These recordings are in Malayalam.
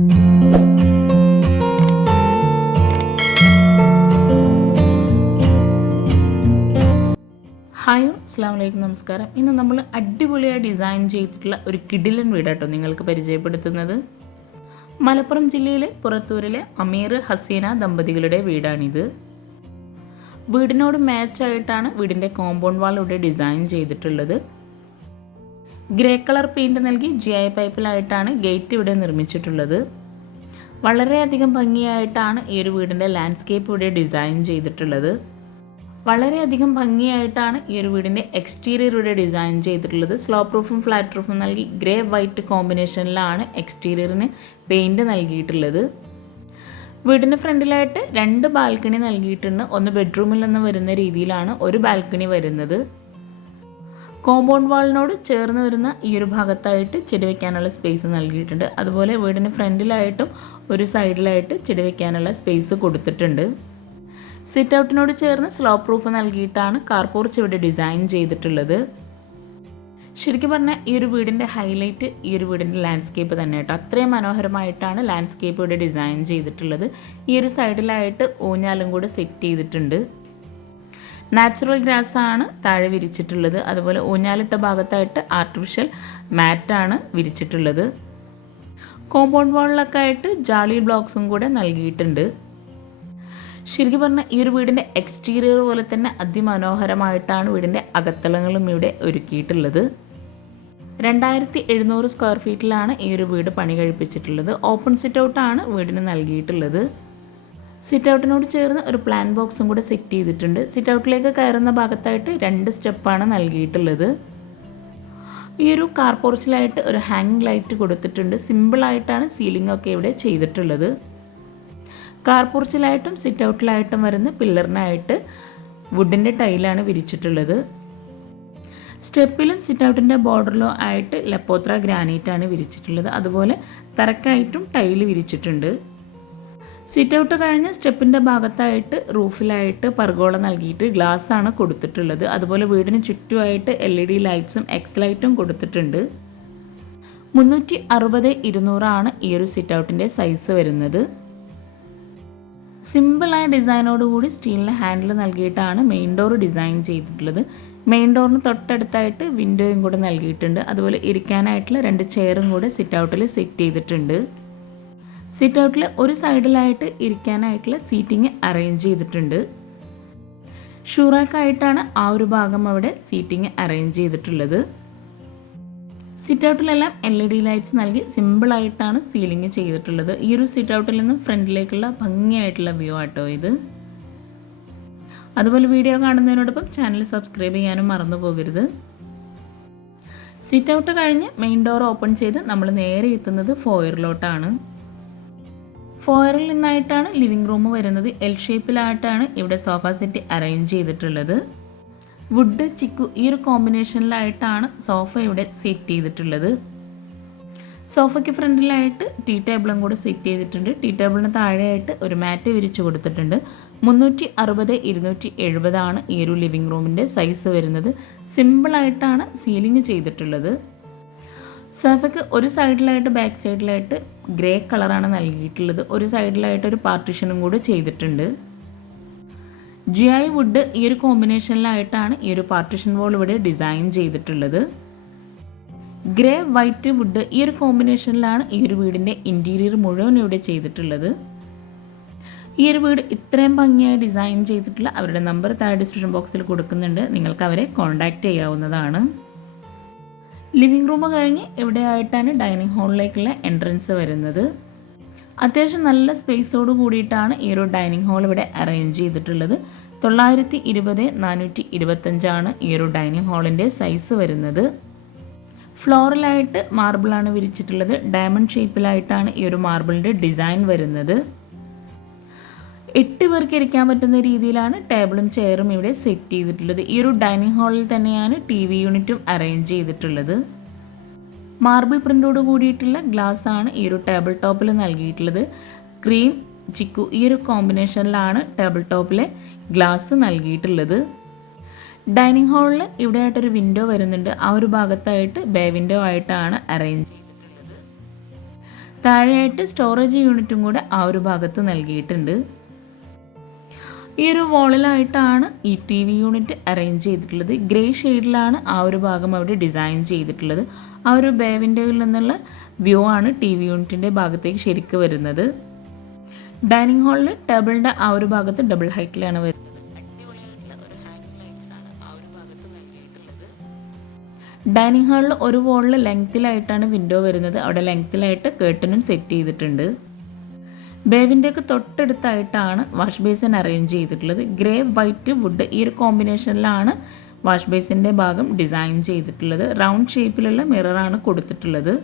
ഹായ് അസ്സലാമു അലൈക്കും, നമസ്കാരം. ഇന്ന് നമ്മൾ അടിപൊളിയായി ഡിസൈൻ ചെയ്തിട്ടുള്ള ഒരു കിടിലൻ വീടാട്ടോ നിങ്ങൾക്ക് പരിചയപ്പെടുത്തുന്നത്. മലപ്പുറം ജില്ലയിലെ പുറത്തൂരിലെ അമീർ ഹസീന ദമ്പതികളുടെ വീടാണിത്. വീടിനോട് മാച്ചായിട്ടാണ് വീടിൻ്റെ കോമ്പൗണ്ട് വാൾ ഇവിടെ ഡിസൈൻ ചെയ്തിട്ടുള്ളത്. ഗ്രേ കളർ പെയിൻറ് നൽകി GI പൈപ്പിലായിട്ടാണ് ഗേറ്റ് ഇവിടെ നിർമ്മിച്ചിട്ടുള്ളത്. വളരെയധികം ഭംഗിയായിട്ടാണ് ഈ ഒരു വീടിൻ്റെ ലാൻഡ്സ്കേപ്പ് ഇവിടെ ഡിസൈൻ ചെയ്തിട്ടുള്ളത്. വളരെയധികം ഭംഗിയായിട്ടാണ് ഈ ഒരു വീടിൻ്റെ എക്സ്റ്റീരിയർ ഇവിടെ ഡിസൈൻ ചെയ്തിട്ടുള്ളത്. സ്ലോ പ്രൂഫും ഫ്ലാറ്റ് പ്രൂഫും നൽകി ഗ്രേ വൈറ്റ് കോമ്പിനേഷനിലാണ് എക്സ്റ്റീരിയറിന് പെയിൻറ് നൽകിയിട്ടുള്ളത്. വീടിൻ്റെ ഫ്രണ്ടിലായിട്ട് 2 ബാൽക്കണി നൽകിയിട്ടുണ്ട്. ഒന്ന് ബെഡ്റൂമിൽ നിന്ന് വരുന്ന രീതിയിലാണ് ഒരു ബാൽക്കണി വരുന്നത്. കോമ്പൗണ്ട് വാളിനോട് ചേർന്ന് വരുന്ന ഈ ഒരു ഭാഗത്തായിട്ട് ചെടി വയ്ക്കാനുള്ള സ്പേസ് നൽകിയിട്ടുണ്ട്. അതുപോലെ വീടിന് ഫ്രണ്ടിലായിട്ടും ഒരു സൈഡിലായിട്ട് ചെടി വയ്ക്കാനുള്ള സ്പേസ് കൊടുത്തിട്ടുണ്ട്. സിറ്റ് ഔട്ടിനോട് ചേർന്ന് സ്ലോ പ്രൂഫ് നൽകിയിട്ടാണ് കാർ പോർച്ച് ഇവിടെ ഡിസൈൻ ചെയ്തിട്ടുള്ളത്. ശരിക്കും പറഞ്ഞാൽ ഈ ഒരു വീടിൻ്റെ ഹൈലൈറ്റ് ഈ ഒരു വീടിൻ്റെ ലാൻഡ്സ്കേപ്പ് തന്നെ കേട്ടോ. അത്രയും മനോഹരമായിട്ടാണ് ലാൻഡ്സ്കേപ്പ് ഇവിടെ ഡിസൈൻ ചെയ്തിട്ടുള്ളത്. ഈ ഒരു സൈഡിലായിട്ട് ഊഞ്ഞാലും കൂടെ സെറ്റ് ചെയ്തിട്ടുണ്ട്. നാച്ചുറൽ ഗ്രാസ് ആണ് താഴെ വിരിച്ചിട്ടുള്ളത്. അതുപോലെ ഊഞ്ഞാലിട്ട ഭാഗത്തായിട്ട് ആർട്ടിഫിഷ്യൽ മാറ്റാണ് വിരിച്ചിട്ടുള്ളത്. കോമ്പൗണ്ട് വാളിലൊക്കെ ആയിട്ട് ജാളി ബ്ലോക്സും കൂടെ നൽകിയിട്ടുണ്ട്. ശരിക്കും പറഞ്ഞാൽ ഈ ഒരു വീടിൻ്റെ എക്സ്റ്റീരിയർ പോലെ തന്നെ അതിമനോഹരമായിട്ടാണ് വീടിൻ്റെ അകത്തളങ്ങളും ഇവിടെ ഒരുക്കിയിട്ടുള്ളത്. 2700 സ്ക്വയർ ഫീറ്റിലാണ് ഈ ഒരു വീട് പണി കഴിപ്പിച്ചിട്ടുള്ളത്. ഓപ്പൺ സിറ്റ് ഔട്ടാണ് വീടിന് നൽകിയിട്ടുള്ളത്. സിറ്റ് ഔട്ടിനോട് ചേർന്ന് ഒരു പ്ലാൻ ബോക്സും കൂടെ സെറ്റ് ചെയ്തിട്ടുണ്ട്. സിറ്റ് ഔട്ടിലേക്ക് കയറുന്ന ഭാഗത്തായിട്ട് 2 സ്റ്റെപ്പാണ് നൽകിയിട്ടുള്ളത്. ഈ ഒരു കാർ പോർച്ചിലായിട്ട് ഒരു ഹാങ്ങിങ് ലൈറ്റ് കൊടുത്തിട്ടുണ്ട്. സിമ്പിളായിട്ടാണ് സീലിംഗ് ഒക്കെ ഇവിടെ ചെയ്തിട്ടുള്ളത്. കാർ പോർച്ചിലായിട്ടും സിറ്റ് ഔട്ടിലായിട്ടും വരുന്ന പില്ലറിനായിട്ട് വുഡിൻ്റെ ടൈലാണ് വിരിച്ചിട്ടുള്ളത്. സ്റ്റെപ്പിലും സിറ്റ് ഔട്ടിൻ്റെ ബോർഡറിലും ആയിട്ട് ലപ്പോത്ര ഗ്രാനൈറ്റാണ് വിരിച്ചിട്ടുള്ളത്. അതുപോലെ തറക്കായിട്ടും ടൈല് വിരിച്ചിട്ടുണ്ട്. സിറ്റ് ഔട്ട് കഴിഞ്ഞ് സ്റ്റെപ്പിൻ്റെ ഭാഗത്തായിട്ട് റൂഫിലായിട്ട് പർഗോള നൽകിയിട്ട് ഗ്ലാസ് ആണ് കൊടുത്തിട്ടുള്ളത്. അതുപോലെ വീടിന് ചുറ്റുമായിട്ട് LED ലൈറ്റ്സും എക്സ് ലൈറ്റും കൊടുത്തിട്ടുണ്ട്. 360/200 ആണ് ഈ ഒരു സിറ്റ് ഔട്ടിൻ്റെ സൈസ് വരുന്നത്. സിമ്പിളായ ഡിസൈനോടുകൂടി സ്റ്റീലിൻ്റെ ഹാൻഡിൽ നൽകിയിട്ടാണ് മെയിൻ ഡോർ ഡിസൈൻ ചെയ്തിട്ടുള്ളത്. മെയിൻ ഡോറിന് തൊട്ടടുത്തായിട്ട് വിൻഡോയും കൂടെ നൽകിയിട്ടുണ്ട്. അതുപോലെ ഇരിക്കാനായിട്ടുള്ള 2 ചെയറും കൂടെ സിറ്റ് ഔട്ടിൽ സെറ്റ് ചെയ്തിട്ടുണ്ട്. സിറ്റ് ഔട്ടിൽ ഒരു സൈഡിലായിട്ട് ഇരിക്കാനായിട്ടുള്ള സീറ്റിംഗ് അറേഞ്ച് ചെയ്തിട്ടുണ്ട്. ഷൂറാക്കായിട്ടാണ് ആ ഒരു ഭാഗം അവിടെ സീറ്റിംഗ് അറേഞ്ച് ചെയ്തിട്ടുള്ളത്. സിറ്റ് ഔട്ടിലെല്ലാം LED ലൈറ്റ്സ് നൽകി സിമ്പിളായിട്ടാണ് സീലിംഗ് ചെയ്തിട്ടുള്ളത്. ഈ ഒരു സിറ്റ് ഔട്ടിൽ നിന്നും ഫ്രണ്ടിലേക്കുള്ള ഭംഗിയായിട്ടുള്ള വ്യൂ ആട്ടോ ഇത്. അതുപോലെ വീഡിയോ കാണുന്നതിനോടൊപ്പം ചാനൽ സബ്സ്ക്രൈബ് ചെയ്യാനും മറന്നു പോകരുത്. സിറ്റ് ഔട്ട് കഴിഞ്ഞ് മെയിൻ ഡോർ ഓപ്പൺ ചെയ്ത് നമ്മൾ നേരെ എത്തുന്നത് ഫോയറിലോട്ടാണ്. ഫോയറിൽ നിന്നായിട്ടാണ് ലിവിംഗ് റൂം വരുന്നത്. L ഷേപ്പിലായിട്ടാണ് ഇവിടെ സോഫ സെറ്റ് അറേഞ്ച് ചെയ്തിട്ടുള്ളത്. വുഡ് ചിക്കു ഈ ഒരു കോമ്പിനേഷനിലായിട്ടാണ് സോഫ ഇവിടെ സെറ്റ് ചെയ്തിട്ടുള്ളത്. സോഫയ്ക്ക് ഫ്രണ്ടിലായിട്ട് ടീ ടേബിളും കൂടെ സെറ്റ് ചെയ്തിട്ടുണ്ട്. ടീ ടേബിളിന് താഴെയായിട്ട് ഒരു മാറ്റ് വിരിച്ചു കൊടുത്തിട്ടുണ്ട്. 360/270 ആണ് ഈ ഒരു ലിവിംഗ് റൂമിൻ്റെ സൈസ് വരുന്നത്. സിമ്പിളായിട്ടാണ് സീലിംഗ് ചെയ്തിട്ടുള്ളത്. സോഫയ്ക്ക് ഒരു സൈഡിലായിട്ട് ബാക്ക് സൈഡിലായിട്ട് ഗ്രേ കളറാണ് നൽകിയിട്ടുള്ളത്. ഒരു സൈഡിലായിട്ട് ഒരു പാർട്ടീഷനും കൂടെ ചെയ്തിട്ടുണ്ട്. GI വുഡ് ഈ ഒരു കോമ്പിനേഷനിലായിട്ടാണ് ഈ ഒരു പാർട്ടീഷൻ വാൾ ഇവിടെ ഡിസൈൻ ചെയ്തിട്ടുള്ളത്. ഗ്രേ വൈറ്റ് വുഡ് ഈ ഒരു കോമ്പിനേഷനിലാണ് ഈ ഒരു വീടിൻ്റെ ഇൻറ്റീരിയർ മുഴുവൻ ഇവിടെ ചെയ്തിട്ടുള്ളത്. ഈ ഒരു വീട് ഇത്രയും ഭംഗിയായി ഡിസൈൻ ചെയ്തിട്ടുള്ള അവരുടെ നമ്പർ താഴെ ഡിസ്ക്രിപ്ഷൻ ബോക്സിൽ കൊടുക്കുന്നുണ്ട്. നിങ്ങൾക്ക് അവരെ കോൺടാക്റ്റ് ചെയ്യാവുന്നതാണ്. ലിവിംഗ് റൂം കഴിഞ്ഞ് ഇവിടെയായിട്ടാണ് ഡൈനിങ് ഹാളിലേക്കുള്ള എൻട്രൻസ് വരുന്നത്. അത്യാവശ്യം നല്ല സ്പേസോട് കൂടിയിട്ടാണ് ഈ ഒരു ഡൈനിങ് ഹാൾ ഇവിടെ അറേഞ്ച് ചെയ്തിട്ടുള്ളത്. 920/425 ആണ് ഈ ഒരു ഡൈനിങ് ഹാളിൻ്റെ സൈസ് വരുന്നത്. ഫ്ലോറിലായിട്ട് മാർബിളാണ് വിരിച്ചിട്ടുള്ളത്. ഡയമണ്ട് ഷേപ്പിലായിട്ടാണ് ഈ ഒരു മാർബിളിൻ്റെ ഡിസൈൻ വരുന്നത്. 8 പേർക്ക് ഇരിക്കാൻ പറ്റുന്ന രീതിയിലാണ് ടേബിളും ചെയറും ഇവിടെ സെറ്റ് ചെയ്തിട്ടുള്ളത്. ഈ ഒരു ഡൈനിങ് ഹാളിൽ തന്നെയാണ് TV യൂണിറ്റും അറേഞ്ച് ചെയ്തിട്ടുള്ളത്. മാർബിൾ പ്രിൻ്റോട് കൂടിയിട്ടുള്ള ഗ്ലാസ് ആണ് ഈ ഒരു ടേബിൾ ടോപ്പിൽ നൽകിയിട്ടുള്ളത്. ക്രീം ചിക്കു ഈ ഒരു കോമ്പിനേഷനിലാണ് ടേബിൾ ടോപ്പിലെ ഗ്ലാസ് നൽകിയിട്ടുള്ളത്. ഡൈനിങ് ഹാളിൽ ഇവിടെയായിട്ടൊരു വിൻഡോ വരുന്നുണ്ട്. ആ ഒരു ഭാഗത്തായിട്ട് ബേ വിൻഡോ ആയിട്ടാണ് അറേഞ്ച് ചെയ്തിട്ടുള്ളത്. താഴെയായിട്ട് സ്റ്റോറേജ് യൂണിറ്റും കൂടെ ആ ഒരു ഭാഗത്ത് നൽകിയിട്ടുണ്ട്. ഈ ഒരു വോളിലായിട്ടാണ് ഈ TV യൂണിറ്റ് അറേഞ്ച് ചെയ്തിട്ടുള്ളത്. ഗ്രേ ഷെയ്ഡിലാണ് ആ ഒരു ഭാഗം അവിടെ ഡിസൈൻ ചെയ്തിട്ടുള്ളത്. ആ ഒരു ബേ വിൻഡോയിൽ നിന്നുള്ള വ്യൂ ആണ് TV യൂണിറ്റിൻ്റെ ഭാഗത്തേക്ക് ശരിക്ക് വരുന്നത്. ഡൈനിങ് ഹാളിൽ ടേബിളിൻ്റെ ആ ഒരു ഭാഗത്ത് ഡബിൾ ഹൈറ്റിലാണ് വരുന്നത്. ഡൈനിങ് ഹാളിൽ ഒരു വോളിൽ ലെങ്ത്തിലായിട്ടാണ് വിൻഡോ വരുന്നത്. അവിടെ ലെങ്ത്തിലായിട്ട് കേർട്ടനും സെറ്റ് ചെയ്തിട്ടുണ്ട്. ബേ വിൻഡോയ്ക്ക് തൊട്ടടുത്തായിട്ടാണ് വാഷ് ബേസിൻ അറേഞ്ച് ചെയ്തിട്ടുള്ളത്. ഗ്രേ വൈറ്റ് വുഡ് ഈ ഒരു കോമ്പിനേഷനിലാണ് വാഷ് ബേസിൻ്റെ ഭാഗം ഡിസൈൻ ചെയ്തിട്ടുള്ളത്. റൗണ്ട് ഷേപ്പിലുള്ള മിററാണ് കൊടുത്തിട്ടുള്ളത്.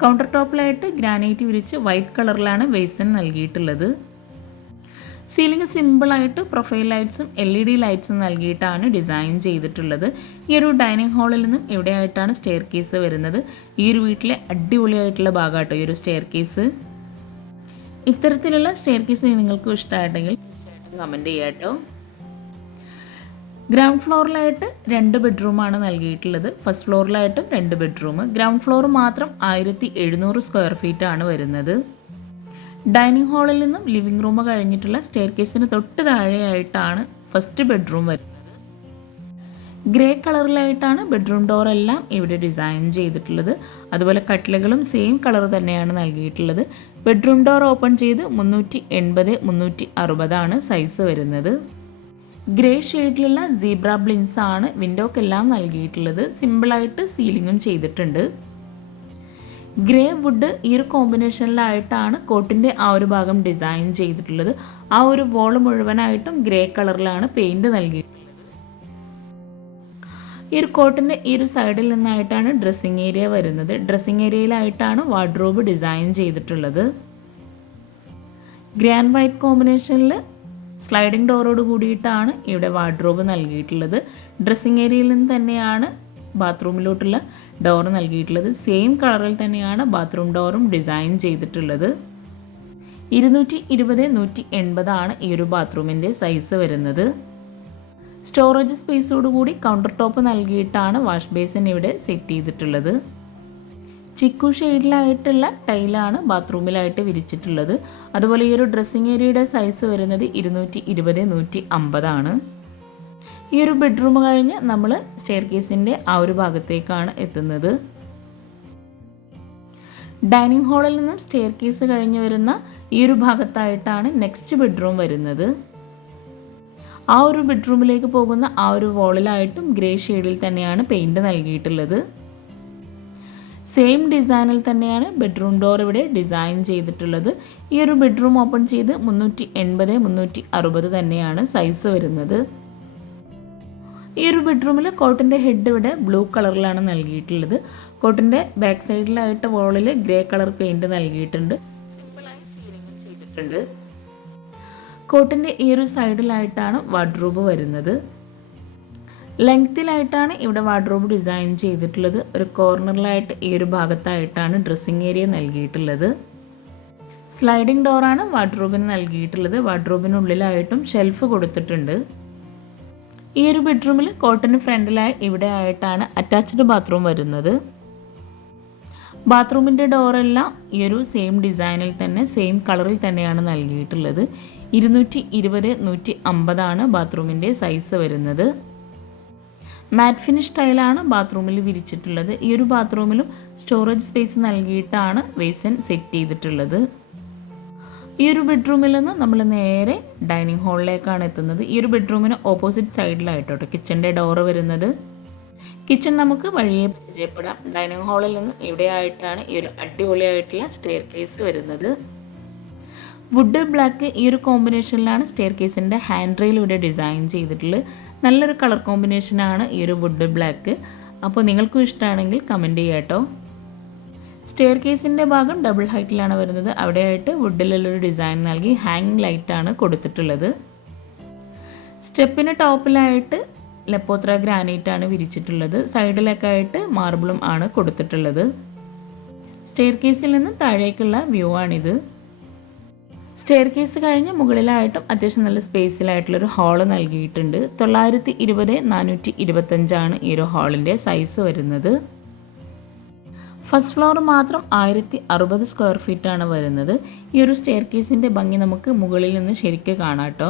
കൗണ്ടർ ടോപ്പിലായിട്ട് ഗ്രാനൈറ്റ് വിരിച്ച് വൈറ്റ് കളറിലാണ് ബേസിൻ നൽകിയിട്ടുള്ളത്. സീലിംഗ് സിമ്പിളായിട്ട് പ്രൊഫൈൽ ലൈറ്റ്സും LED ലൈറ്റ്സും നൽകിയിട്ടാണ് ഡിസൈൻ ചെയ്തിട്ടുള്ളത്. ഈ ഒരു ഡൈനിങ് ഹാളിൽ നിന്നും ഇവിടെയായിട്ടാണ് സ്റ്റെയർ കേസ് വരുന്നത്. ഈ ഒരു വീട്ടിലെ അടിപൊളിയായിട്ടുള്ള ഭാഗമാട്ടോ ഈ ഒരു സ്റ്റെയർ കേസ്. ഇത്തരത്തിലുള്ള സ്റ്റെയർ കേസ് നിങ്ങൾക്ക് ഇഷ്ടമായിട്ടെങ്കിൽ കമൻറ്റ് ചെയ്യാം കേട്ടോ. ഗ്രൗണ്ട് ഫ്ലോറിലായിട്ട് 2 ബെഡ്റൂമാണ് നൽകിയിട്ടുള്ളത്. ഫസ്റ്റ് ഫ്ലോറിലായിട്ടും 2 ബെഡ്റൂം. ഗ്രൗണ്ട് ഫ്ലോർ മാത്രം 1700 സ്ക്വയർ ഫീറ്റ് ആണ് വരുന്നത്. ഡൈനിങ് ഹാളിൽ നിന്നും ലിവിംഗ് റൂം കഴിഞ്ഞിട്ടുള്ള സ്റ്റെയർ കേസിന് തൊട്ട് താഴെയായിട്ടാണ് ഫസ്റ്റ് ബെഡ്റൂം വരുന്നത്. ഗ്രേ കളറിലായിട്ടാണ് ബെഡ്റൂം ഡോർ എല്ലാം ഇവിടെ ഡിസൈൻ ചെയ്തിട്ടുള്ളത്. അതുപോലെ കട്ടിലുകളും സെയിം കളർ തന്നെയാണ് നൽകിയിട്ടുള്ളത്. ബെഡ്റൂം ഡോർ ഓപ്പൺ ചെയ്ത് 380-360 ആണ് സൈസ് വരുന്നത്. ഗ്രേ ഷെയ്ഡിലുള്ള സീബ്ര ബ്ലിൻസ് ആണ് വിൻഡോക്കെല്ലാം നൽകിയിട്ടുള്ളത്. സിമ്പിളായിട്ട് സീലിങ്ങും ചെയ്തിട്ടുണ്ട്. ഗ്രേ വുഡ് ഈ ഒരു കോമ്പിനേഷനിലായിട്ടാണ് കോട്ടിൻ്റെ ആ ഒരു ഭാഗം ഡിസൈൻ ചെയ്തിട്ടുള്ളത്. ആ ഒരു വോൾ മുഴുവനായിട്ടും ഗ്രേ കളറിലാണ് പെയിൻറ് നൽകിയിട്ടുള്ളത്. ഈ ഒരു കോട്ടിൻ്റെ ഈ ഒരു സൈഡിൽ നിന്നായിട്ടാണ് ഡ്രസ്സിങ് ഏരിയ വരുന്നത്. ഡ്രസ്സിങ് ഏരിയയിലായിട്ടാണ് വാർഡ്രോബ് ഡിസൈൻ ചെയ്തിട്ടുള്ളത്. ഗ്രാൻഡ് വൈറ്റ് കോമ്പിനേഷനിൽ സ്ലൈഡിംഗ് ഡോറോട് കൂടിയിട്ടാണ് ഇവിടെ വാർഡ്രോബ് നൽകിയിട്ടുള്ളത്. ഡ്രസ്സിങ് ഏരിയയിൽ നിന്ന് തന്നെയാണ് ബാത്റൂമിലോട്ടുള്ള ഡോർ നൽകിയിട്ടുള്ളത്. സെയിം കളറിൽ തന്നെയാണ് ബാത്റൂം ഡോറും ഡിസൈൻ ചെയ്തിട്ടുള്ളത്. 220-180 ആണ് ഈ ഒരു ബാത്റൂമിൻ്റെ സൈസ് വരുന്നത്. സ്റ്റോറേജ് സ്പേസോടുകൂടി കൗണ്ടർ ടോപ്പ് നൽകിയിട്ടാണ് വാഷ് ബേസിൻ ഇവിടെ സെറ്റ് ചെയ്തിട്ടുള്ളത്. ചിക്കു ഷെയ്ഡിലായിട്ടുള്ള ടൈലാണ് ബാത്റൂമിലായിട്ട് വിരിച്ചിട്ടുള്ളത്. അതുപോലെ ഈ ഒരു ഡ്രസ്സിങ് ഏരിയയുടെ സൈസ് വരുന്നത് 220-150 ആണ്. ഈ ഒരു ബെഡ്റൂം കഴിഞ്ഞ് നമ്മൾ സ്റ്റെയർ കേസിൻ്റെ ആ ഒരു ഭാഗത്തേക്കാണ് എത്തുന്നത്. ഡൈനിങ് ഹാളിൽ നിന്നും സ്റ്റെയർ കേസ് കഴിഞ്ഞ് വരുന്ന ഈ ഒരു ഭാഗത്തായിട്ടാണ് നെക്സ്റ്റ് ബെഡ്റൂം വരുന്നത്. ആ ഒരു ബെഡ്റൂമിലേക്ക് പോകുന്ന ആ ഒരു വോളിലായിട്ടും ഗ്രേ ഷെയ്ഡിൽ തന്നെയാണ് പെയിൻറ് നൽകിയിട്ടുള്ളത്. സെയിം ഡിസൈനിൽ തന്നെയാണ് ബെഡ്റൂം ഡോർ ഇവിടെ ഡിസൈൻ ചെയ്തിട്ടുള്ളത്. ഈ ഒരു ബെഡ്റൂം ഓപ്പൺ ചെയ്ത് 380-360 തന്നെയാണ് സൈസ് വരുന്നത്. ഈ ഒരു ബെഡ്റൂമിൽ കോട്ടിൻ്റെ ഹെഡ് ഇവിടെ ബ്ലൂ കളറിലാണ് നൽകിയിട്ടുള്ളത്. കോട്ടിൻ്റെ ബാക്ക് സൈഡിലായിട്ട് വോളിൽ ഗ്രേ കളർ പെയിൻറ് നൽകിയിട്ടുണ്ട്. സിമ്പിളായി സീലിംഗും ചെയ്തിട്ടുണ്ട്. കോട്ടിൻ്റെ ഈ ഒരു സൈഡിലായിട്ടാണ് വാർഡ്രോബ് വരുന്നത്. ലെങ്ത്തിലായിട്ടാണ് ഇവിടെ വാർഡ്രോബ് ഡിസൈൻ ചെയ്തിട്ടുള്ളത്. ഒരു കോർണറിലായിട്ട് ഈ ഒരു ഭാഗത്തായിട്ടാണ് ഡ്രസ്സിങ് ഏരിയ നൽകിയിട്ടുള്ളത്. സ്ലൈഡിംഗ് ഡോറാണ് വാർഡ്രോബിന് നൽകിയിട്ടുള്ളത്. വാർഡ്രോബിനുള്ളിലായിട്ടും ഷെൽഫ് കൊടുത്തിട്ടുണ്ട്. ഈ ഒരു ബെഡ്റൂമിൽ കോട്ടിന് ഫ്രണ്ടിലായി ഇവിടെ ആയിട്ടാണ് അറ്റാച്ച്ഡ് ബാത്റൂം വരുന്നത്. ബാത്റൂമിൻ്റെ ഡോറെല്ലാം ഈ ഒരു സെയിം ഡിസൈനിൽ തന്നെ സെയിം കളറിൽ തന്നെയാണ് നൽകിയിട്ടുള്ളത്. 220-150 ആണ് ബാത്റൂമിൻ്റെ സൈസ് വരുന്നത്. മാറ്റ് ഫിനിഷ് ടൈലാണ് ബാത്റൂമിൽ വിരിച്ചിട്ടുള്ളത്. ഈ ഒരു ബാത്റൂമിലും സ്റ്റോറേജ് സ്പേസ് നൽകിയിട്ടാണ് ബേസിൻ സെറ്റ് ചെയ്തിട്ടുള്ളത്. ഈ ഒരു ബെഡ്റൂമിൽ നിന്ന് നമ്മൾ നേരെ ഡൈനിങ് ഹാളിലേക്കാണ് എത്തുന്നത്. ഈ ഒരു ബെഡ്റൂമിന് ഓപ്പോസിറ്റ് സൈഡിലായിട്ടോ കിച്ചൻ്റെ ഡോറ് വരുന്നത്. കിച്ചൺ നമുക്ക് വഴിയെ പരിചയപ്പെടാം. ഡൈനിങ് ഹാളിൽ നിന്നും ഇവിടെ ആയിട്ടാണ് ഈ ഒരു അടിപൊളിയായിട്ടുള്ള സ്റ്റെയർ കേസ് വരുന്നത്. വുഡ് ബ്ലാക്ക് ഈ ഒരു കോമ്പിനേഷനിലാണ് സ്റ്റെയർ കേസിൻ്റെ ഹാൻഡ് റെയിൽ ഇവിടെ ഡിസൈൻ ചെയ്തിട്ടുള്ളത്. നല്ലൊരു കളർ കോമ്പിനേഷനാണ് ഈ ഒരു വുഡ് ബ്ലാക്ക്. അപ്പോൾ നിങ്ങൾക്കും ഇഷ്ടമാണെങ്കിൽ കമൻറ്റ് ചെയ്യാം കേട്ടോ. സ്റ്റെയർ കേസിൻ്റെ ഭാഗം ഡബിൾ ഹൈറ്റിലാണ് വരുന്നത്. അവിടെയായിട്ട് വുഡിലുള്ളൊരു ഡിസൈൻ നൽകി ഹാങ്ങിങ് ലൈറ്റാണ് കൊടുത്തിട്ടുള്ളത്. സ്റ്റെപ്പിന് ടോപ്പിലായിട്ട് ലെപ്പോത്ര ഗ്രാനൈറ്റ് ആണ് വിരിച്ചിട്ടുള്ളത്. സൈഡിലൊക്കെ ആയിട്ട് മാർബിളും ആണ് കൊടുത്തിട്ടുള്ളത്. സ്റ്റെയർ കേസിൽ നിന്ന് താഴേക്കുള്ള വ്യൂ ആണിത്. സ്റ്റെയർ കേസ് കഴിഞ്ഞ് മുകളിലായിട്ടും അത്യാവശ്യം നല്ല സ്പേസിലായിട്ടുള്ളൊരു ഹാള് നൽകിയിട്ടുണ്ട്. 920-425 ആണ് ഈ ഒരു ഹാളിൻ്റെ സൈസ് വരുന്നത്. ഫസ്റ്റ് ഫ്ലോർ മാത്രം 1060 സ്ക്വയർ ഫീറ്റാണ് വരുന്നത്. ഈ ഒരു സ്റ്റെയർ കേസിൻ്റെ ഭംഗി നമുക്ക് മുകളിൽ നിന്ന് ശരിക്കും കാണാം കേട്ടോ.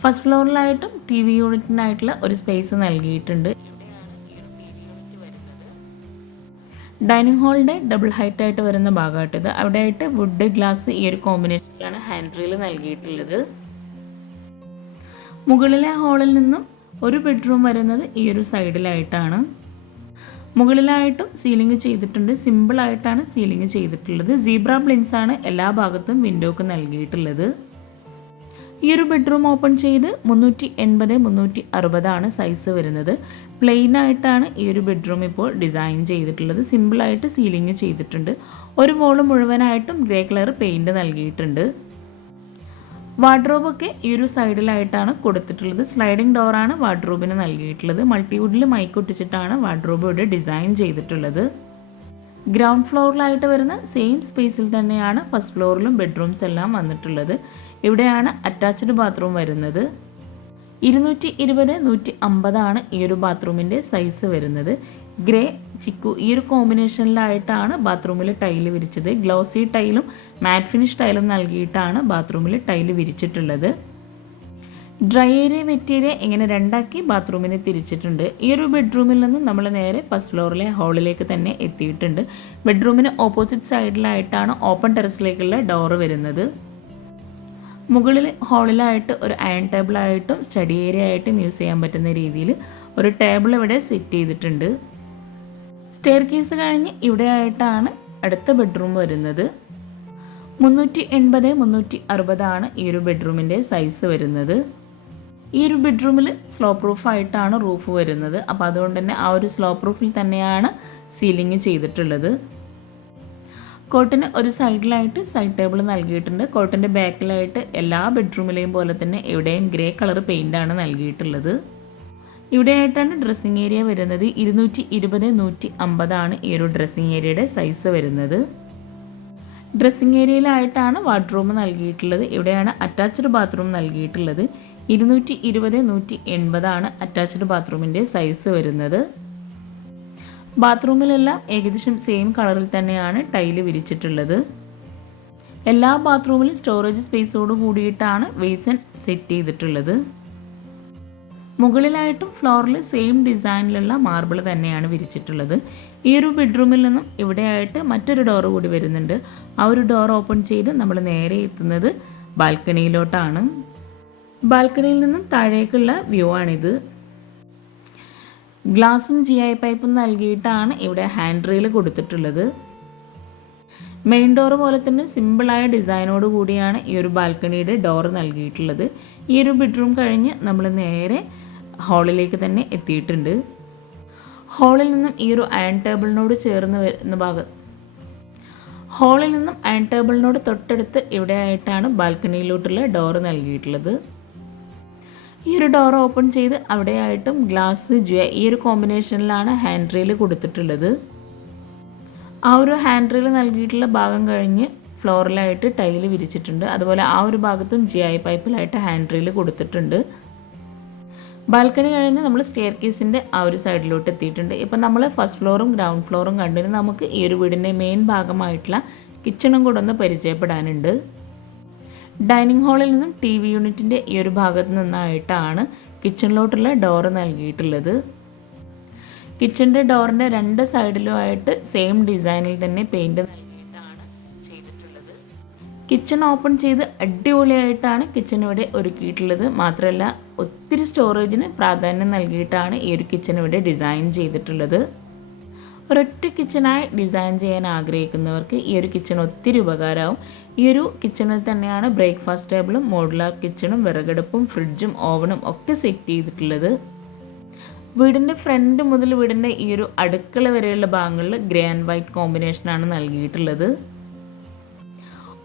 ഫസ്റ്റ് ഫ്ലോറിലായിട്ടും ടി വി യൂണിറ്റിനായിട്ടുള്ള ഒരു സ്പേസ് നൽകിയിട്ടുണ്ട്. ഡൈനിങ് ഹാളിൻ്റെ ഡബിൾ ഹൈറ്റ് ആയിട്ട് വരുന്ന ഭാഗമായിട്ടത്. അവിടെ ആയിട്ട് വുഡ് ഗ്ലാസ് ഈ ഒരു കോമ്പിനേഷനിലാണ് ഹാൻഡ് റെയിൽ നൽകിയിട്ടുള്ളത്. മുകളിലെ ഹാളിൽ നിന്നും ഒരു ബെഡ്റൂം വരുന്നത് ഈ ഒരു സൈഡിലായിട്ടാണ്. മുകളിലായിട്ടും സീലിംഗ് ചെയ്തിട്ടുണ്ട്. സിമ്പിളായിട്ടാണ് സീലിംഗ് ചെയ്തിട്ടുള്ളത്. സീബ്ര ബ്ലിൻസ് ആണ് എല്ലാ ഭാഗത്തും വിൻഡോക്ക് നൽകിയിട്ടുള്ളത്. ഈ ഒരു ബെഡ്റൂം ഓപ്പൺ ചെയ്ത് 380-360 ആണ് സൈസ് വരുന്നത്. പ്ലെയിൻ ആയിട്ടാണ് ഈ ഒരു ബെഡ്റൂം ഇപ്പോൾ ഡിസൈൻ ചെയ്തിട്ടുള്ളത്. സിമ്പിളായിട്ട് സീലിംഗ് ചെയ്തിട്ടുണ്ട്. ഒരു വോള് മുഴുവനായിട്ടും ഗ്രേ കളർ പെയിൻറ് നൽകിയിട്ടുണ്ട്. വാർഡ്രോബൊക്കെ ഈ ഒരു സൈഡിലായിട്ടാണ് കൊടുത്തിട്ടുള്ളത്. സ്ലൈഡിംഗ് ഡോറാണ് വാർഡ്രോബിന് നൽകിയിട്ടുള്ളത്. മൾട്ടിവുഡിൽ മൈക്കൊട്ടിച്ചിട്ടാണ് വാർഡ്രോബ് ഇവിടെ ഡിസൈൻ ചെയ്തിട്ടുള്ളത്. ഗ്രൗണ്ട് ഫ്ലോറിലായിട്ട് വരുന്ന സെയിം സ്പേസിൽ തന്നെയാണ് ഫസ്റ്റ് ഫ്ലോറിലും ബെഡ്റൂംസ് എല്ലാം വന്നിട്ടുള്ളത്. ഇവിടെയാണ് അറ്റാച്ച്ഡ് ബാത്റൂം വരുന്നത്. 220-150 ആണ് ഈ ഒരു ബാത്റൂമിൻ്റെ സൈസ് വരുന്നത്. ഗ്രേ ചിക്കു ഈ ഒരു കോമ്പിനേഷനിലായിട്ടാണ് ബാത്റൂമിൽ ടൈല് വിരിച്ചത്. ഗ്ലോസി ടൈലും മാറ്റ് ഫിനിഷ് ടൈലും നൽകിയിട്ടാണ് ബാത്റൂമിൽ ടൈല് വിരിച്ചിട്ടുള്ളത്. ഡ്രൈ ഏരിയ വെറ്റ് ഏരിയ ഇങ്ങനെ രണ്ടാക്കി ബാത്റൂമിനെ തിരിച്ചിട്ടുണ്ട്. ഈ ഒരു ബെഡ്റൂമിൽ നിന്ന് നമ്മൾ നേരെ ഫസ്റ്റ് ഫ്ലോറിലെ ഹാളിലേക്ക് തന്നെ എത്തിയിട്ടുണ്ട്. ബെഡ്റൂമിന് ഓപ്പോസിറ്റ് സൈഡിലായിട്ടാണ് ഓപ്പൺ ടെറസിലേക്കുള്ള ഡോറ് വരുന്നത്. മുകളിൽ ഹാളിലായിട്ട് ഒരു അയൺ ടേബിളായിട്ടും സ്റ്റഡി ഏരിയ ആയിട്ടും യൂസ് ചെയ്യാൻ പറ്റുന്ന രീതിയിൽ ഒരു ടേബിൾ ഇവിടെ സെറ്റ് ചെയ്തിട്ടുണ്ട്. സ്റ്റെയർ കേസ് കഴിഞ്ഞ് ഇവിടെ ആയിട്ടാണ് അടുത്ത ബെഡ്റൂം വരുന്നത്. 380-360 ആണ് ഈ ഒരു ബെഡ്റൂമിൻ്റെ സൈസ് വരുന്നത്. ഈ ഒരു ബെഡ്റൂമിൽ സ്ലോ പ്രൂഫായിട്ടാണ് റൂഫ് വരുന്നത്. അപ്പോൾ അതുകൊണ്ട് തന്നെ ആ ഒരു സ്ലോ പ്രൂഫിൽ തന്നെയാണ് സീലിംഗ് ചെയ്തിട്ടുള്ളത്. കോട്ടിന് ഒരു സൈഡിലായിട്ട് സൈഡ് ടേബിൾ നൽകിയിട്ടുണ്ട്. കോട്ടിൻ്റെ ബാക്കിലായിട്ട് എല്ലാ ബെഡ്റൂമിലെയും പോലെ തന്നെ ഇവിടെയും ഗ്രേ കളർ പെയിൻ്റാണ് നൽകിയിട്ടുള്ളത്. ഇവിടെയായിട്ടാണ് ഡ്രസ്സിങ് ഏരിയ വരുന്നത്. 220-150 ആണ് ഈ ഒരു ഡ്രസ്സിങ് ഏരിയയുടെ സൈസ് വരുന്നത്. ഡ്രസ്സിങ് ഏരിയയിലായിട്ടാണ് വാർഡ്രോബ് നൽകിയിട്ടുള്ളത്. ഇവിടെയാണ് അറ്റാച്ച്ഡ് ബാത്റൂം നൽകിയിട്ടുള്ളത്. 220-180 ആണ് അറ്റാച്ച്ഡ് ബാത്റൂമിൻ്റെ സൈസ് വരുന്നത്. ബാത്റൂമിലെല്ലാം ഏകദേശം സെയിം കളറിൽ തന്നെയാണ് ടൈല് വിരിച്ചിട്ടുള്ളത്. എല്ലാ ബാത്റൂമിലും സ്റ്റോറേജ് സ്പേസോട് കൂടിയിട്ടാണ് വേസൻ സെറ്റ് ചെയ്തിട്ടുള്ളത്. മുകളിലായിട്ടും ഫ്ലോറിൽ സെയിം ഡിസൈനിലുള്ള മാർബിൾ തന്നെയാണ് വിരിച്ചിട്ടുള്ളത്. ഈ ഒരു ബെഡ്റൂമിൽ നിന്നും ഇവിടെയായിട്ട് മറ്റൊരു ഡോർ കൂടി വരുന്നുണ്ട്. ആ ഒരു ഡോർ ഓപ്പൺ ചെയ്ത് നമ്മൾ നേരെ എത്തുന്നത് ബാൽക്കണിയിലോട്ടാണ്. ബാൽക്കണിയിൽ നിന്നും താഴേക്കുള്ള വ്യൂ ആണിത്. ഗ്ലാസും GI പൈപ്പും നൽകിയിട്ടാണ് ഇവിടെ ഹാൻഡ് റെയിൽ കൊടുത്തിട്ടുള്ളത്. മെയിൻ ഡോർ പോലെ തന്നെ സിമ്പിളായ ഡിസൈനോട് കൂടിയാണ് ഈ ഒരു ബാൽക്കണിയുടെ ഡോർ നൽകിയിട്ടുള്ളത്. ഈ ഒരു ബെഡ്റൂം കഴിഞ്ഞ് നമ്മൾ നേരെ ഹാളിലേക്ക് തന്നെ എത്തിയിട്ടുണ്ട്. ഹാളിൽ നിന്നും ഈ ഒരു അയൺ ടേബിളിനോട് ചേർന്ന് വരുന്ന ഹാളിൽ നിന്നും അയൺ ടേബിളിനോട് തൊട്ടടുത്ത് ഇവിടെ ആയിട്ടാണ് ബാൽക്കണിയിലോട്ടുള്ള ഡോർ നൽകിയിട്ടുള്ളത്. ഈ ഒരു ഡോർ ഓപ്പൺ ചെയ്ത് അവിടെയായിട്ടും ഗ്ലാസ് ഈ ഒരു കോമ്പിനേഷനിലാണ് ഹാൻഡ് റെയിൽ കൊടുത്തിട്ടുള്ളത്. ആ ഒരു ഹാൻഡ് റെയിൽ നൽകിയിട്ടുള്ള ഭാഗം കഴിഞ്ഞ് ഫ്ലോറിലായിട്ട് ടൈല് വിരിച്ചിട്ടുണ്ട്. അതുപോലെ ആ ഒരു ഭാഗത്തും GI പൈപ്പിലായിട്ട് ഹാൻഡ് റെയിൽ കൊടുത്തിട്ടുണ്ട്. ബാൽക്കണി കഴിഞ്ഞ് നമ്മൾ സ്റ്റെയർ കേസിൻ്റെ ആ ഒരു സൈഡിലോട്ട് എത്തിയിട്ടുണ്ട്. ഇപ്പം നമ്മൾ ഫസ്റ്റ് ഫ്ലോറും ഗ്രൗണ്ട് ഫ്ലോറും കണ്ടിട്ട് നമുക്ക് ഈ ഒരു വീടിൻ്റെ മെയിൻ ഭാഗമായിട്ടുള്ള കിച്ചണും കൂടെ ഒന്ന് പരിചയപ്പെടാനുണ്ട്. ഡൈനിങ് ഹാളിൽ നിന്നും TV യൂണിറ്റിൻ്റെ ഈ ഒരു ഭാഗത്ത് നിന്നായിട്ടാണ് കിച്ചണിലോട്ടുള്ള ഡോറ് നൽകിയിട്ടുള്ളത്. കിച്ചണിൻ്റെ ഡോറിൻ്റെ രണ്ട് സൈഡിലുമായിട്ട് സെയിം ഡിസൈനിൽ തന്നെ പെയിൻറ് നൽകിയിട്ടാണ് ചെയ്തിട്ടുള്ളത്. കിച്ചൺ ഓപ്പൺ ചെയ്ത് അടിപൊളിയായിട്ടാണ് കിച്ചൺ ഇവിടെ ഒരുക്കിയിട്ടുള്ളത്. മാത്രമല്ല ഒത്തിരി സ്റ്റോറേജിന് പ്രാധാന്യം നൽകിയിട്ടാണ് ഈ ഒരു കിച്ചൺ ഇവിടെ ഡിസൈൻ ചെയ്തിട്ടുള്ളത്. ഒരൊറ്റ കിച്ചണായി ഡിസൈൻ ചെയ്യാൻ ആഗ്രഹിക്കുന്നവർക്ക് ഈ ഒരു കിച്ചൺ ഒത്തിരി ഉപകാരമാവും. ഈ ഒരു കിച്ചണിൽ തന്നെയാണ് ബ്രേക്ക്ഫാസ്റ്റ് ടേബിളും മോഡുലാർ കിച്ചണും വിറകടുപ്പും ഫ്രിഡ്ജും ഓവനും ഒക്കെ സെറ്റ് ചെയ്തിട്ടുള്ളത്. വീടിൻ്റെ ഫ്രണ്ട് മുതൽ വീടിൻ്റെ ഈ ഒരു അടുക്കള വരെയുള്ള ഭാഗങ്ങളിൽ ഗ്രേ ആൻഡ് വൈറ്റ് കോമ്പിനേഷനാണ് നൽകിയിട്ടുള്ളത്.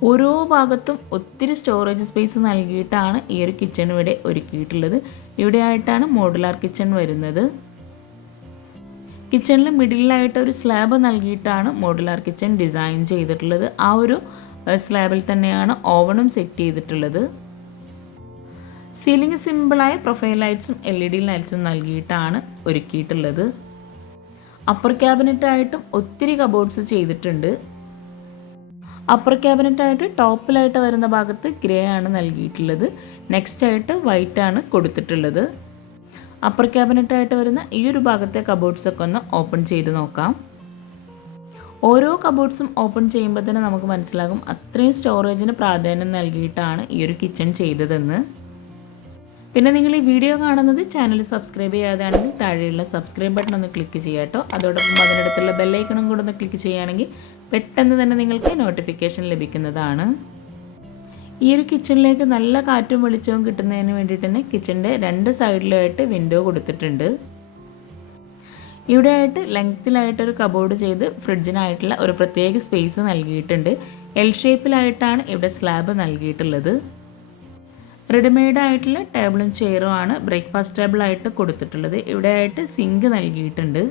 ഓരോ ഭാഗത്തും ഒത്തിരി സ്റ്റോറേജ് സ്പേസ് നൽകിയിട്ടാണ് ഈ ഒരു കിച്ചൺ ഇവിടെ ഒരുക്കിയിട്ടുള്ളത്. ഇവിടെയായിട്ടാണ് മോഡുലാർ കിച്ചൺ വരുന്നത്. കിച്ചണിൽ മിഡിലായിട്ട് ഒരു സ്ലാബ് നൽകിയിട്ടാണ് മോഡുലാർ കിച്ചൺ ഡിസൈൻ ചെയ്തിട്ടുള്ളത്. ആ ഒരു സ്ലാബിൽ തന്നെയാണ് ഓവനും സെറ്റ് ചെയ്തിട്ടുള്ളത്. സീലിംഗ് സിമ്പിളായ പ്രൊഫൈൽ ലൈറ്റ്സും LED ലൈറ്റ്സും നൽകിയിട്ടാണ് ഒരുക്കിയിട്ടുള്ളത്. അപ്പർ ക്യാബിനറ്റായിട്ടും ഒത്തിരി കബോർഡ്സ് ചെയ്തിട്ടുണ്ട്. അപ്പർ ക്യാബിനറ്റായിട്ട് ടോപ്പിലായിട്ട് വരുന്ന ഭാഗത്ത് ഗ്രേ ആണ് നൽകിയിട്ടുള്ളത്. നെക്സ്റ്റ് ആയിട്ട് വൈറ്റ് ആണ് കൊടുത്തിട്ടുള്ളത്. അപ്പർ ക്യാബിനറ്റായിട്ട് വരുന്ന ഈ ഒരു ഭാഗത്തെ കബോർഡ്സൊക്കെ ഒന്ന് ഓപ്പൺ ചെയ്ത് നോക്കാം. ഓരോ കബോർഡ്സും ഓപ്പൺ ചെയ്യുമ്പോൾ തന്നെ നമുക്ക് മനസ്സിലാകും അത്രയും സ്റ്റോറേജിന് പ്രാധാന്യം നൽകിയിട്ടാണ് ഈ ഒരു കിച്ചൺ ചെയ്തതെന്ന്. പിന്നെ നിങ്ങൾ ഈ വീഡിയോ കാണുന്നത് ചാനൽ സബ്സ്ക്രൈബ് ചെയ്യാതെയാണെങ്കിൽ താഴെയുള്ള സബ്സ്ക്രൈബ് ബട്ടൺ ഒന്ന് ക്ലിക്ക് ചെയ്യുക കേട്ടോ. അതോടൊപ്പം അതിനടുത്തുള്ള ബെല്ലൈക്കണും കൂടെ ഒന്ന് ക്ലിക്ക് ചെയ്യുകയാണെങ്കിൽ പെട്ടെന്ന് തന്നെ നിങ്ങൾക്ക് നോട്ടിഫിക്കേഷൻ ലഭിക്കുന്നതാണ്. ഈ ഒരു കിച്ചണിലേക്ക് നല്ല കാറ്റും വെളിച്ചവും കിട്ടുന്നതിന് വേണ്ടിയിട്ട് തന്നെ കിച്ചണിൻ്റെ 2 സൈഡിലായിട്ട് വിൻഡോ കൊടുത്തിട്ടുണ്ട്. ഇവിടെയായിട്ട് ലെങ്ത്തിലായിട്ടൊരു കബോർഡ് ചെയ്ത് ഫ്രിഡ്ജിനായിട്ടുള്ള ഒരു പ്രത്യേക സ്പേസ് നൽകിയിട്ടുണ്ട്. എൽ ഷേപ്പിലായിട്ടാണ് ഇവിടെ സ്ലാബ് നൽകിയിട്ടുള്ളത്. റെഡിമെയ്ഡ് ആയിട്ടുള്ള ടേബിളും ചെയറും ആണ് ബ്രേക്ക്ഫാസ്റ്റ് ടേബിളായിട്ട് കൊടുത്തിട്ടുള്ളത്. ഇവിടെയായിട്ട് സിങ്ക് നൽകിയിട്ടുണ്ട്.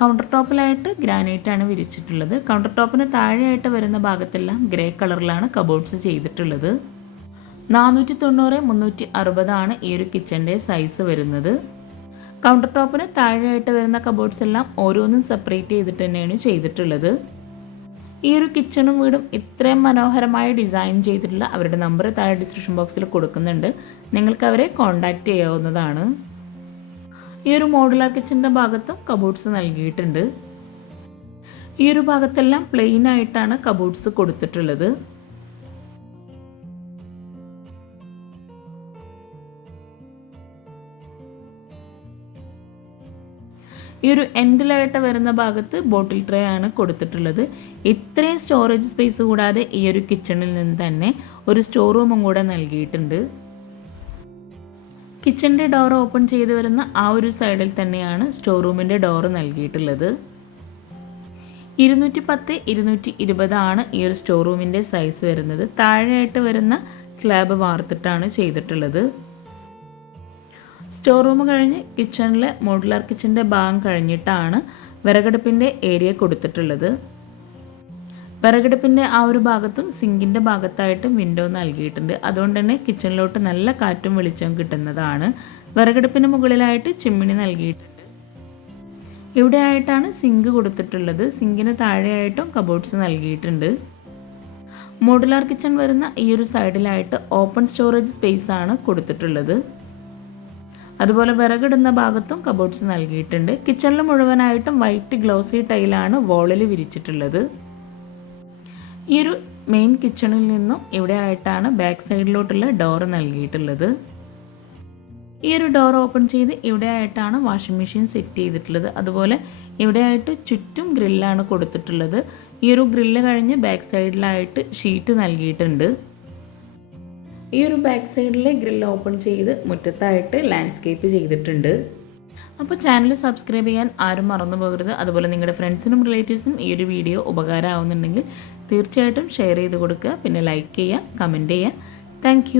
കൗണ്ടർ ടോപ്പിലായിട്ട് ഗ്രാനൈറ്റ് ആണ് വിരിച്ചിട്ടുള്ളത്. കൗണ്ടർ ടോപ്പിന് താഴെയായിട്ട് വരുന്ന ഭാഗത്തെല്ലാം ഗ്രേ കളറിലാണ് കബോർഡ്സ് ചെയ്തിട്ടുള്ളത്. 490x360 ആണ് ഈ ഒരു കിച്ചൻ്റെ സൈസ് വരുന്നത്. കൗണ്ടർ ടോപ്പിന് താഴെയായിട്ട് വരുന്ന കബോർഡ്സ് എല്ലാം ഓരോന്നും സെപ്പറേറ്റ് ചെയ്തിട്ട് തന്നെയാണ് ചെയ്തിട്ടുള്ളത്. ഈ ഒരു കിച്ചണും വീടും ഇത്രയും മനോഹരമായി ഡിസൈൻ ചെയ്തിട്ടുള്ള അവരുടെ നമ്പർ താഴെ ഡിസ്ക്രിപ്ഷൻ ബോക്സിൽ കൊടുക്കുന്നുണ്ട്. നിങ്ങൾക്ക് അവരെ കോൺടാക്റ്റ് ചെയ്യാവുന്നതാണ്. ഈ ഒരു മോഡുലാർ കിച്ചണിൻ്റെ ഭാഗത്തും കബോർഡ്സ് നൽകിയിട്ടുണ്ട്. ഈ ഒരു ഭാഗത്തെല്ലാം പ്ലെയിൻ ആയിട്ടാണ് കബോർഡ്സ് കൊടുത്തിട്ടുള്ളത്. ഈ ഒരു എൻഡിലായിട്ട് വരുന്ന ഭാഗത്ത് ബോട്ടിൽ ട്രേ ആണ് കൊടുത്തിട്ടുള്ളത്. ഇത്രയും സ്റ്റോറേജ് സ്പേസ് കൂടാതെ ഈ ഒരു കിച്ചണിൽ നിന്ന് തന്നെ ഒരു സ്റ്റോർ റൂമും കൂടെ നൽകിയിട്ടുണ്ട്. കിച്ചണിൻ്റെ ഡോർ ഓപ്പൺ ചെയ്ത് വരുന്ന ആ ഒരു സൈഡിൽ തന്നെയാണ് സ്റ്റോർ റൂമിൻ്റെ ഡോറ് നൽകിയിട്ടുള്ളത്. 210x220 ആണ് ഈ ഒരു സ്റ്റോർ റൂമിൻ്റെ സൈസ് വരുന്നത്. താഴെയായിട്ട് വരുന്ന സ്ലാബ് വാർത്തിട്ടാണ് ചെയ്തിട്ടുള്ളത്. സ്റ്റോർ റൂം കഴിഞ്ഞ് കിച്ചണിലെ മോഡുലാർ കിച്ചൻ്റെ ഭാഗം കഴിഞ്ഞിട്ടാണ് വിറകടുപ്പിൻ്റെ ഏരിയ കൊടുത്തിട്ടുള്ളത്. വിറകടുപ്പിൻ്റെ ആ ഒരു ഭാഗത്തും സിങ്കിൻ്റെ ഭാഗത്തായിട്ടും വിൻഡോ നൽകിയിട്ടുണ്ട്. അതുകൊണ്ട് തന്നെ കിച്ചണിലോട്ട് നല്ല കാറ്റും വെളിച്ചവും കിട്ടുന്നതാണ്. വിറകടുപ്പിന് മുകളിലായിട്ട് ചിമ്മിണി നൽകിയിട്ടുണ്ട്. ഇവിടെ ആയിട്ടാണ് സിങ്ക് കൊടുത്തിട്ടുള്ളത്. സിങ്കിന് താഴെയായിട്ടും കബോർഡ്സ് നൽകിയിട്ടുണ്ട്. മോഡുലാർ കിച്ചൺ വരുന്ന ഈ ഒരു സൈഡിലായിട്ട് ഓപ്പൺ സ്റ്റോറേജ് സ്പേസ് ആണ് കൊടുത്തിട്ടുള്ളത്. അതുപോലെ വിറകിടുന്ന ഭാഗത്തും കബോർഡ്സ് നൽകിയിട്ടുണ്ട്. കിച്ചണിൽ മുഴുവനായിട്ടും വൈറ്റ് ഗ്ലോസി ടൈലാണ് വോളിൽ വിരിച്ചിട്ടുള്ളത്. ഈ ഒരു മെയിൻ കിച്ചണിൽ നിന്നും ഇവിടെ ആയിട്ടാണ് ബാക്ക് സൈഡിലോട്ടുള്ള ഡോറ് നൽകിയിട്ടുള്ളത്. ഈ ഒരു ഡോർ ഓപ്പൺ ചെയ്ത് ഇവിടെ ആയിട്ടാണ് വാഷിംഗ് മെഷീൻ സെറ്റ് ചെയ്തിട്ടുള്ളത്. അതുപോലെ ഇവിടെ ആയിട്ട് ചുറ്റും ഗ്രില്ലാണ് കൊടുത്തിട്ടുള്ളത്. ഈ ഒരു ഗ്രില്ല് കഴിഞ്ഞ് ബാക്ക് സൈഡിലായിട്ട് ഷീറ്റ് നൽകിയിട്ടുണ്ട്. ഈ ഒരു ബാക്ക് സൈഡിലെ ഗ്രില്ല് ഓപ്പൺ ചെയ്ത് മുറ്റത്തായിട്ട് ലാൻഡ്സ്കേപ്പ് ചെയ്തിട്ടുണ്ട്. അപ്പോൾ ചാനൽ സബ്സ്ക്രൈബ് ചെയ്യാൻ ആരും മറന്നു പോകരുത്. അതുപോലെ നിങ്ങളുടെ ഫ്രണ്ട്സിനും റിലേറ്റീവ്സിനും ഈ ഒരു വീഡിയോ ഉപകാരമാവുന്നുണ്ടെങ്കിൽ തീർച്ചയായിട്ടും ഷെയർ ചെയ്ത് കൊടുക്കുക. പിന്നെ ലൈക്ക് ചെയ്യുക, കമൻറ്റ് ചെയ്യുക. താങ്ക്